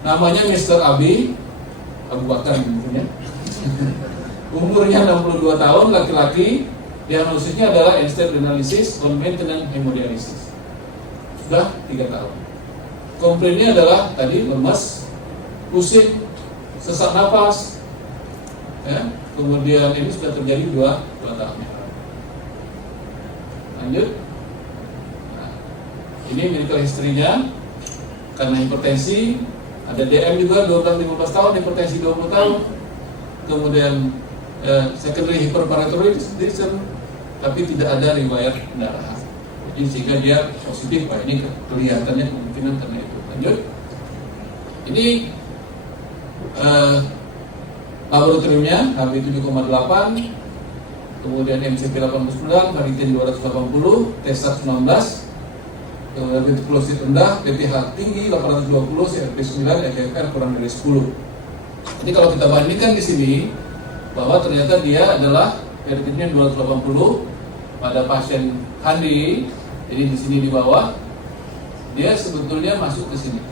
Namanya Mr. Abi Abu Bakar mungkin ya. Umurnya 62 tahun, laki-laki. Diagnosisnya adalah end-stage renalisis on maintenance hemodialisis. Sudah 3 tahun. Komplainnya adalah tadi lemas, pusing, sesak napas, ya. Kemudian ini sudah terjadi 2 tahun. Lanjut. Nah, ini medical history-nya karena hipertensi, ada DM juga 12-15 tahun, hipertensi 20 tahun. Kemudian secondary hyperparathyroidism, tapi tidak ada riwayat pendarahan. Jadi sehingga dia positif, Pak. Ini kelihatannya kemungkinan karena itu. Lanjut. Ini laboratoriumnya HB 7,8, kemudian MCP 89, ferritin 280, TSAT 19, kemudian reticulosit rendah, PPH tinggi 820, CRP 9, FFR kurang dari 10. Jadi kalau kita bandingkan di sini bahwa ternyata dia adalah ferritinnya 280 pada pasien Handi. Jadi di sini di bawah dia sebetulnya masuk ke sini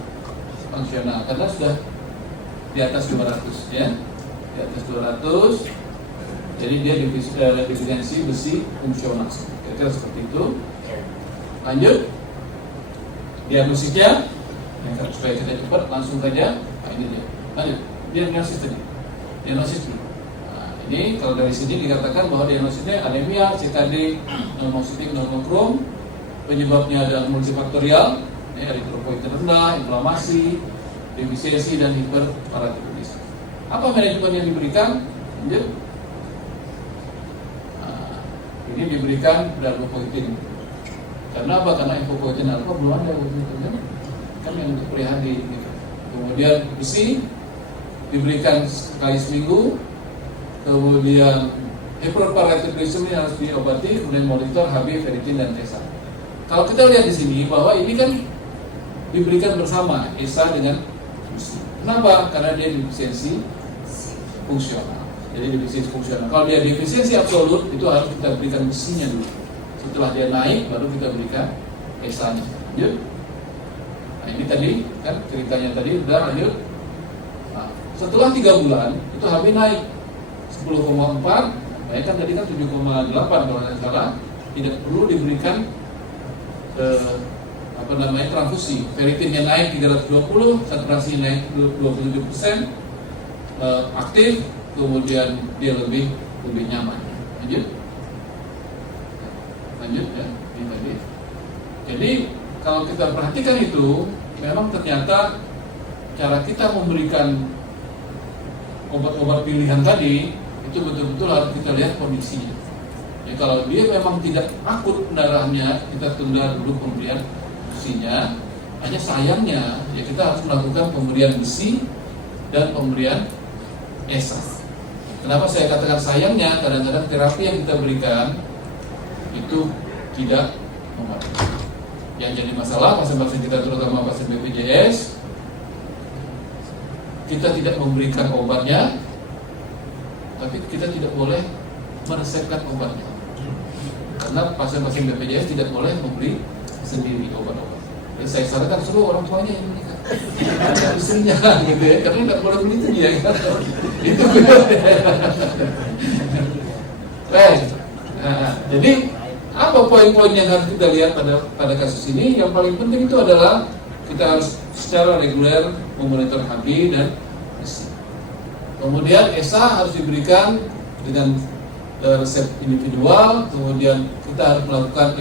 fungsional karena sudah di atas 200 ya. Di atas 200. Jadi dia defisiensi besi fungsional. Kira-kira seperti itu. Lanjut. Diagnosisnya supaya kita cepat langsung saja. Nah, ini dia. Lanjut. Diagnosis tadi. Diagnosis dulu. Nah, ini kalau dari sini dikatakan bahwa diagnosisnya anemia, CKD, normocytic, normokrom. Penyebabnya adalah multifaktorial, eritropoietin rendah, inflamasi, defisiensi dan hiperparathyroidisme. Apa manajemen yang diberikan? Lanjut. Nah, ini diberikan darbepoetin. Karena apa? Karena hipopoetin alfa belum ada gitu kan yang untuk PHD gitu. Kemudian besi diberikan sekali seminggu. Kemudian hiperparathyroidisme ini harus diobati, kemudian monitor HB, ferritin dan TSA. Kalau kita lihat di sini bahwa ini kan diberikan bersama ESA dengan besi. Kenapa? Karena dia defisiensi fungsional. Jadi defisiensi fungsional. Kalau dia defisiensi absolut, itu harus kita berikan besinya dulu. Setelah dia naik, baru kita berikan ESA-nya. Lanjut. Nah ini tadi kan ceritanya tadi udah lanjut. Nah, setelah 3 bulan itu HB naik 10,4. Naik kan tadi kan 7,8 kalau tidak salah. Tidak perlu diberikan transfusi. Ferritinnya naik 320, saturasi naik 27%, aktif, kemudian dia lebih nyaman. Lanjut ya, ini tadi. Jadi kalau kita perhatikan itu, memang ternyata cara kita memberikan obat-obat pilihan tadi itu betul-betul harus kita lihat kondisinya. Ya, kalau dia memang tidak akut pendarahannya, kita tunda dulu pemberian besinya. Hanya sayangnya, ya kita harus melakukan pemberian besi dan pemberian ESA. Kenapa saya katakan sayangnya? Kadang-kadang terapi yang kita berikan itu tidak membantu. Yang jadi masalah pasien-pasien kita, terutama pasien BPJS, kita tidak memberikan obatnya, tapi kita tidak boleh meresepkan obatnya. Karena pasien-pasien BPJS tidak boleh memberi sendiri obat-obat. Jadi saya sarankan seluruh orang tuanya yang menikah, istrinya gitu ya, karena tidak boleh beli itu dia. Itu benar. Baik. Nah, jadi apa poin-poin yang harus kita lihat pada kasus ini? Yang paling penting itu adalah kita harus secara reguler memonitor HB dan besi. Kemudian ESA harus diberikan dengan resep individual. Kemudian kita harus melakukan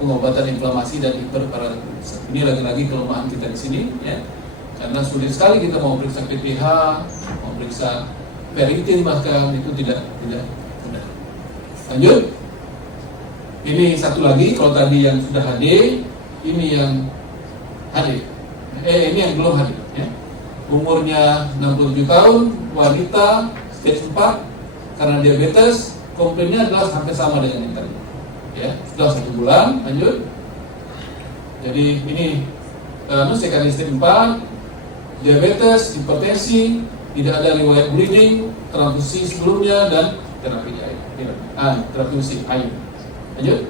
pengobatan inflamasi dan hiperparathyroidisme. Ini lagi-lagi kelemahan kita di sini, ya. Karena sulit sekali kita mau periksa PPH, mau periksa ferritin bahkan itu tidak benar. Lanjut. Ini satu lagi, kalau tadi yang sudah HD, ini yang HD. Ini yang belum HD, ya. Umurnya 67 tahun, wanita, stage 4, karena diabetes, komplainnya adalah hampir sama dengan yang tadi. Ya, sudah 1 bulan, lanjut. Jadi ini CKD stage 4, diabetes, hipertensi, tidak ada riwayat bleeding, transfusi sebelumnya dan terapi air. Terapi besi air. Lanjut.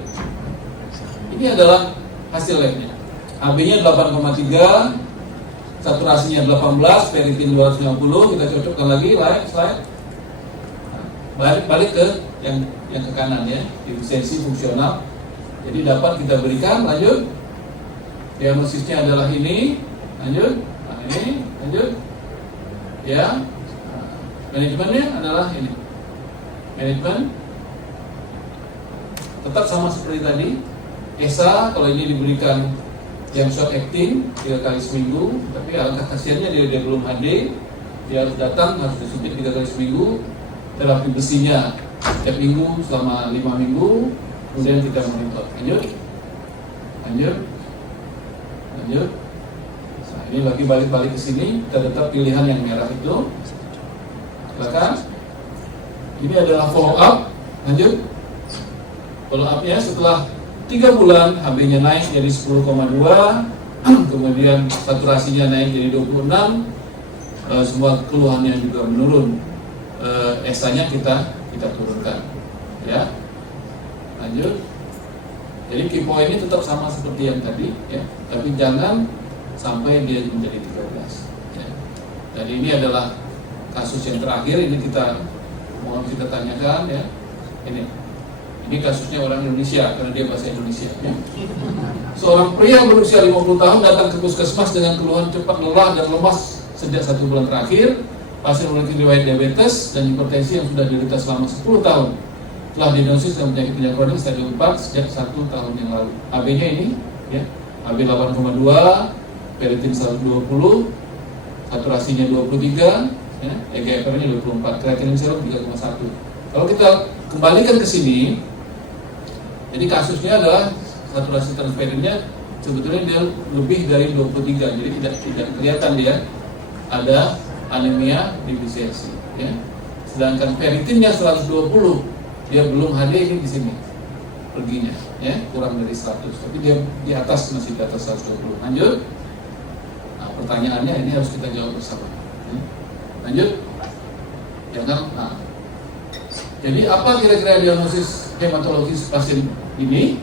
Ini adalah hasil labnya. HB-nya 8,3, saturasinya 18, ferritin 250, kita cocokkan lagi, slide. Balik ke yang ke kanan ya, efisiensi fungsional. Jadi dapat kita berikan, lanjut. Diagnosisnya adalah ini, lanjut. Nah, ini, lanjut. Ya. Manajemennya adalah ini. Manajemen tetap sama seperti tadi. ESA kalau ini diberikan yang short acting 3 kali seminggu, tapi alangkah kasihannya dia belum HD, dia harus datang, harus disuntik 3 kali seminggu. Terapi besinya setiap minggu selama 5 minggu, kemudian kita monitor. Lanjut. Nah, ini lagi balik ke sini, kita tetap pilihan yang merah itu. Silakan. Ini adalah follow up. Lanjut. Follow up-nya setelah 3 bulan HB-nya naik jadi 10,2, kemudian saturasinya naik jadi 26, semua keluhannya juga menurun. ESA-nya kita turunkan, ya. Lanjut. Jadi key point ini tetap sama seperti yang tadi, ya. Tapi jangan sampai dia menjadi 13. Ya. Jadi ini adalah kasus yang terakhir. Ini kita mohon kita tanyakan, ya. Ini kasusnya orang Indonesia karena dia bahasa Indonesia. Ya. Seorang pria berusia 50 tahun datang ke puskesmas dengan keluhan cepat lelah dan lemas sejak 1 bulan terakhir. Pasien memiliki riwayat diabetes dan hipertensi yang sudah diderita selama 10 tahun. Telah diagnosis dengan penyakit kronis stadium 4 sejak 1 tahun yang lalu. AB-nya ini, ya, AB 8,2, ferritin 120, saturasinya 23, ya, EGFR-nya 24, kreatinin serum 3,1. Kalau kita kembalikan ke sini, jadi kasusnya adalah saturasi transferinnya sebetulnya dia lebih dari 23, jadi tidak kelihatan dia ada anemia defisiensi, ya. Sedangkan ferritinnya 120, dia belum HD ini di sini perginya, ya, kurang dari 100, tapi dia di atas, masih di atas 120. Lanjut. Nah, pertanyaannya ini harus kita jawab bersama. Ya. Lanjut. Jangan. Nah. Jadi apa kira-kira diagnosis hematologis pasien ini?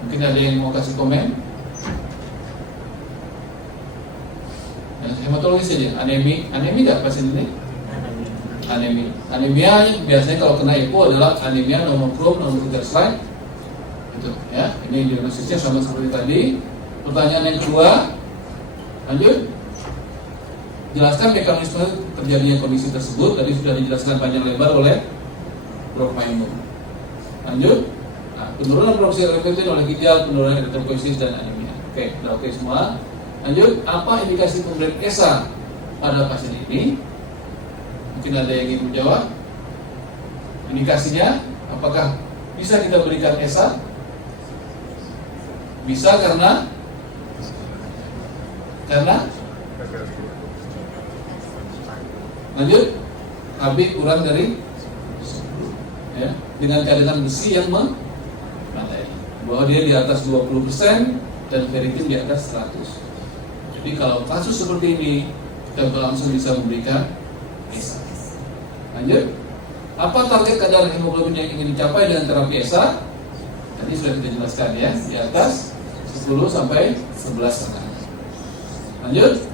Mungkin ada yang mau kasih komen? Hematologis saja, anemi nggak pasien ini? Anemia biasanya kalau kena EPO adalah anemia monokrom, non-triglyceride, gitu ya. Ini diagnosisnya sama seperti tadi. Pertanyaan yang kedua, lanjut. Jelaskan mekanisme terjadinya kondisi tersebut. Tadi sudah dijelaskan panjang lebar oleh Prof. Maimun. Lanjut. Nah, penurunan produksi erythropoietin oleh ginjal, penurunan erythropoiesis dan anemia. Oke, sudah oke semua. Lanjut, apa indikasi pemberian ESA pada pasien ini? Mungkin ada yang ingin menjawab. Indikasinya, apakah bisa kita berikan ESA? Bisa karena lanjut, HB kurang dari 10, ya, dengan cadangan besi yang memadai, bahwa dia di atas 20% dan ferritin di atas 100. Jadi kalau kasus seperti ini, kita langsung bisa memberikan ESA. Lanjut. Apa target kadar hemoglobin yang ingin dicapai dengan terapi ESA? Tadi sudah kita jelaskan, ya, di atas 10 sampai 11,5. Lanjut.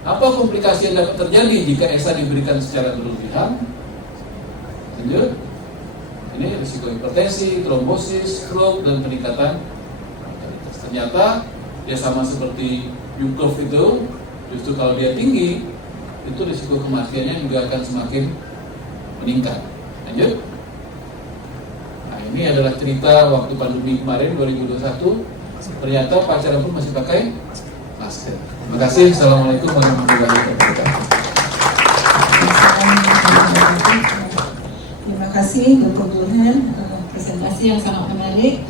Apa komplikasi yang dapat terjadi jika ESA diberikan secara berlebihan? Lanjut. Ini risiko hipertensi, trombosis, stroke, dan peningkatan mortalitas. Ternyata dia sama seperti U-curve itu, justru kalau dia tinggi, itu risiko kematiannya juga akan semakin meningkat. Lanjut. Nah, ini adalah cerita waktu pandemi kemarin 2021. Ternyata pacaran pun masih pakai masker. Terima kasih. Assalamualaikum warahmatullahi wabarakatuh. Terima kasih Dr. Burhan, presentasi yang sangat menarik.